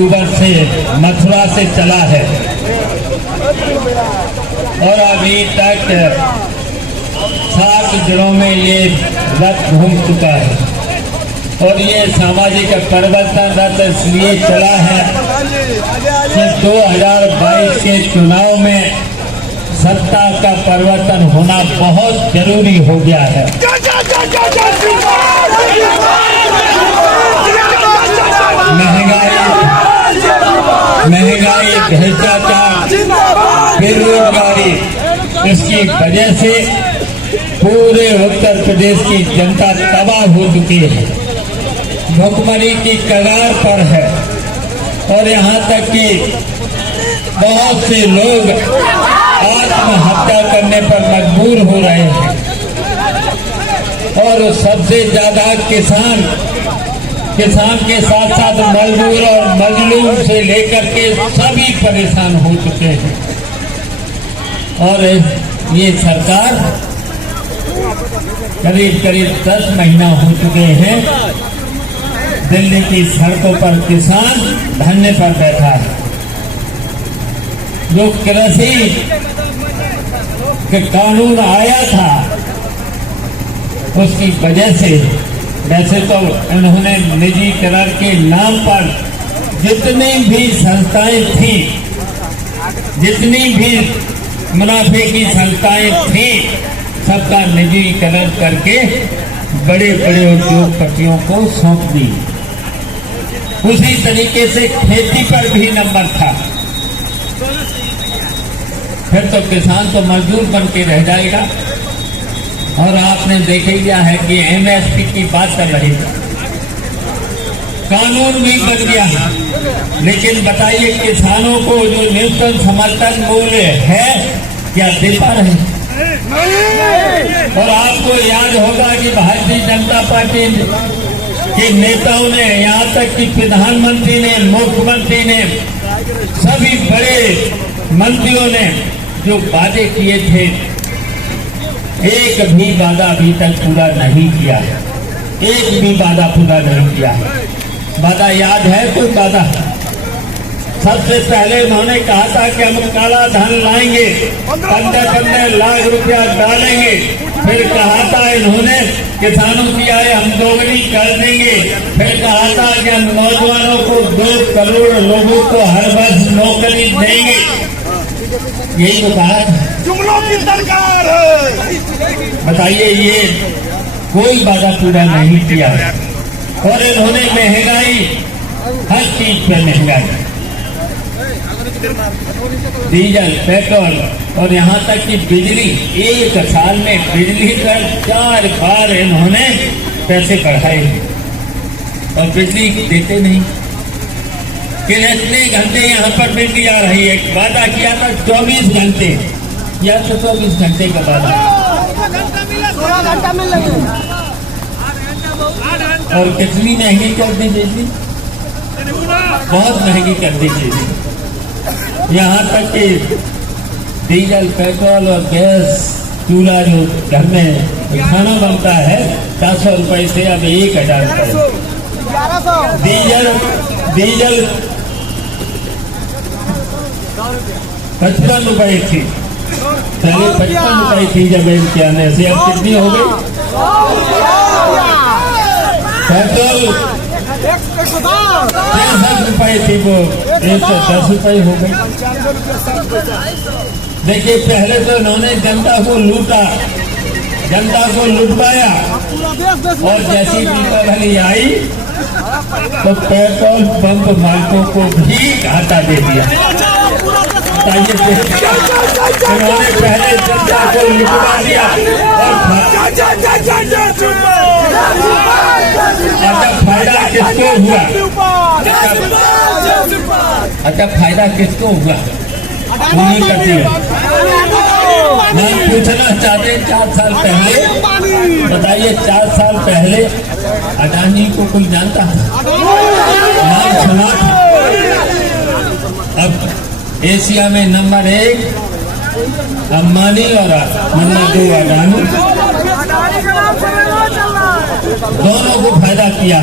अक्टूबर से मथुरा से चला है और अभी तक 7 जिलों में ये रथ घूम चुका है। और ये सामाजिक परिवर्तन रथ इसलिए चला है कि 2022 के चुनाव में सत्ता का परिवर्तन होना बहुत जरूरी हो गया है। महंगाई, भ्रष्टाचार, बेरोजगारी, इसकी वजह से पूरे उत्तर प्रदेश की जनता तबाह हो चुकी है, भुखमरी की कगार पर है और यहाँ तक कि बहुत से लोग आत्महत्या करने पर मजबूर हो रहे हैं। और सबसे ज्यादा किसान के साथ साथ मजदूर और मजलूम से लेकर के सभी परेशान हो चुके हैं। और ये सरकार करीब 10 महीना हो चुके हैं, दिल्ली की सड़कों पर किसान धरने पर बैठा है। जो कृषि के कानून आया था उसकी वजह से, वैसे तो उन्होंने निजीकरण के नाम पर जितनी भी संस्थाएं थी, जितनी भी मुनाफे की संस्थाएं थी, सबका निजीकरण करके बड़े बड़े उद्योगपतियों को सौंप दी। उसी तरीके से खेती पर भी नंबर था। फिर तो किसान तो मजदूर बन के रह जाएगा। और आपने देख लिया है कि एमएसपी की बात कर रही है, कानून भी बन गया है, लेकिन बताइए किसानों को जो न्यूनतम समर्थन मूल्य है क्या दे पा रहे हैं? और आपको याद होगा कि भारतीय जनता पार्टी के नेताओं ने, यहाँ तक कि प्रधानमंत्री ने, मुख्यमंत्री ने, सभी बड़े मंत्रियों ने जो वादे किए थे, एक भी वादा अभी तक पूरा नहीं किया है। एक भी वादा पूरा नहीं किया है। वादा याद है कोई वादा? सबसे पहले उन्होंने कहा था कि हम काला धन लाएंगे, 15 लाख रुपया डालेंगे। फिर कहा था इन्होंने किसानों की आय हम दोगुनी कर देंगे। फिर कहा था कि हम नौजवानों को 2 करोड़ लोगों को हर वर्ष नौकरी देंगे। यही तो कहा जुमलों की सरकार है। बताइए, ये कोई वादा पूरा नहीं किया। और इन्होंने महंगाई, हर चीज पे महंगाई, डीजल, पेट्रोल और यहाँ तक कि बिजली, एक साल में बिजली पर 4 बार इन्होंने पैसे बढ़ाए और बिजली देते नहीं। कितने घंटे यहाँ पर बिजली आ रही है? वादा किया था 24 घंटे, या तो 24 घंटे का वादा, और कितनी महंगी कर दी बिजली, बहुत महंगी कर दी बिजली। यहाँ तक कि डीजल, पेट्रोल और गैस चूल्हा जो घर में खाना बनता है 400 रुपए से अब 1000 रुपए। डीजल 55 रुपए थी, पहले 55 रुपए थी जब इनके आने से, अब कितनी हो गई? पेट्रोल 63 रुपए थी, वो 110 रुपए हो गई। देखिए, पहले तो इन्होंने जनता को लूटा, जनता को लुटवाया, और जैसी दीपावली आई तो पेट्रोल पंप मालिकों को भी घाटा दे दिया। उन्होंने पहले जनता को लुटवा दिया और जब फायदा किसको हुआ? अच्छा, फायदा किसको हुआ? उन्हीं कर दिया। मैं पूछना चाहते 4 साल पहले, बताइए 4 साल पहले अडानी को कोई जानता है? नाम सुना था? अब एशिया में नंबर 1 अंबानी और नंबर 2 अडानी, दोनों को फायदा किया।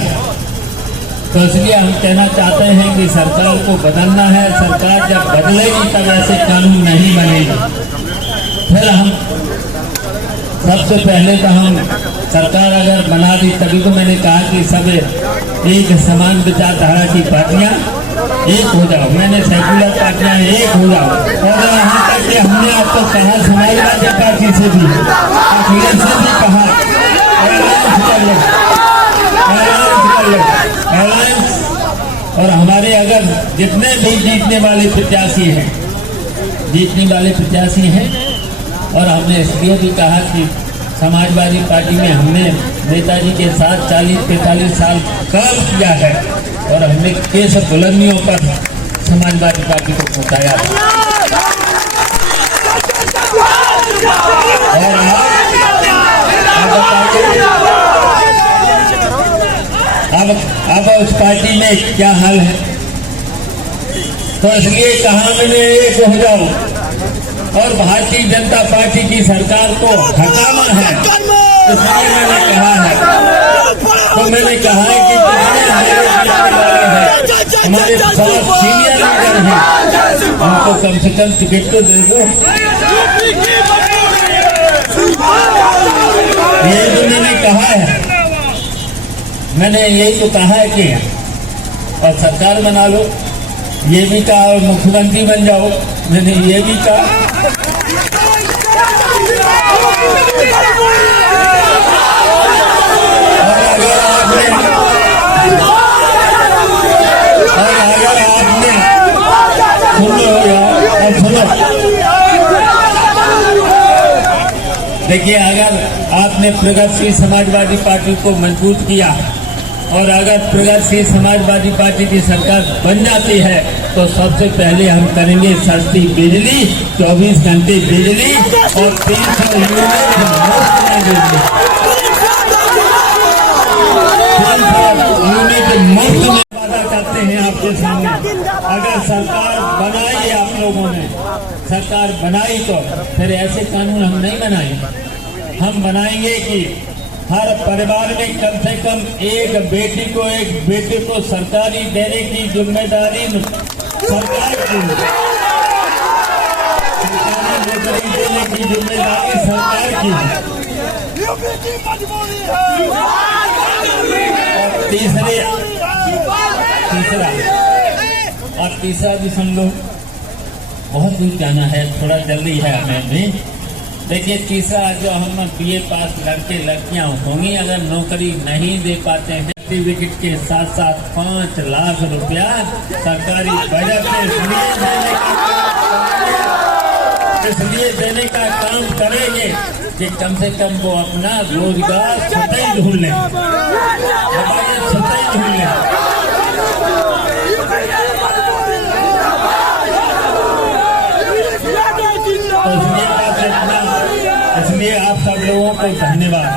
तो इसलिए हम कहना चाहते हैं कि सरकार को बदलना है। सरकार जब बदलेगी तब ऐसे कानून नहीं बनेंगे। फिर हम सबसे पहले तो हम सरकार अगर बना दी तभी तो मैंने कहा कि सब एक समान विचारधारा की पार्टियां एक हो जाओ। मैंने सेकुलर पार्टियां एक हो जाओ। और यहाँ तक कि हमने आपको कहा समाजवादी पार्टी से भी, अखिलेश से भी कहा अलायंस कर लो, अलायंस कर लो, अलायंस। और हमारे अगर जितने भी जीतने वाले प्रत्याशी हैं, और हमने इसलिए भी कहा कि समाजवादी पार्टी में हमने नेताजी के साथ 40-45 साल काम किया है और हमने किस बुलंदियों पर समाजवादी पार्टी को पहुंचाया। और अब उस पार्टी में क्या हाल है? तो इसलिए कहा मैंने एक हो जाओ और भारतीय जनता पार्टी की सरकार को हटाना है। इसलिए मैंने कहा है, तो मैंने कहा है कि हमारे बहुत सीनियर लीडर हैं, उनको कम से कम टिकट तो दे दो। ये जो मैंने कहा है, मैंने यही तो कहा है कि और सरकार बना लो, ये भी कहा, और मुख्यमंत्री बन जाओ, मैंने ये भी कहा। और अगर आपने सुनो, देखिए, अगर आपने प्रगतिशील समाजवादी पार्टी को मजबूत किया और अगर प्रगतिशील समाजवादी पार्टी की सरकार बन जाती है तो सबसे पहले हम करेंगे सस्ती बिजली, 24 घंटे बिजली और 300 यूनिट मुफ्त में वादा करते हैं आपके सामने। अगर सरकार बनाई, आप लोगों ने सरकार बनाई, तो फिर ऐसे कानून हम नहीं बनाएंगे। हम बनाएंगे कि हर परिवार में कम से कम एक बेटे को सरकारी देने की जिम्मेदारी सरकार की, सरकारी नौकरी देने की जिम्मेदारी सरकार की। और तीसरा भी सुन लो, बहुत दूर जाना है, थोड़ा जल्दी है हमें भी। देखिए, तीसरा जो हम BA पास लड़के लड़कियां होंगी, अगर नौकरी नहीं दे पाते हैं, सर्टिफिकेट के साथ साथ 5 लाख रुपया सरकारी बजट से इसलिए देने का काम करेंगे कि कम से कम वो अपना रोजगार स्वतः ढूंढ लें, स्वतः ढूंढ लें। इसलिए आप सब लोगों को धन्यवाद।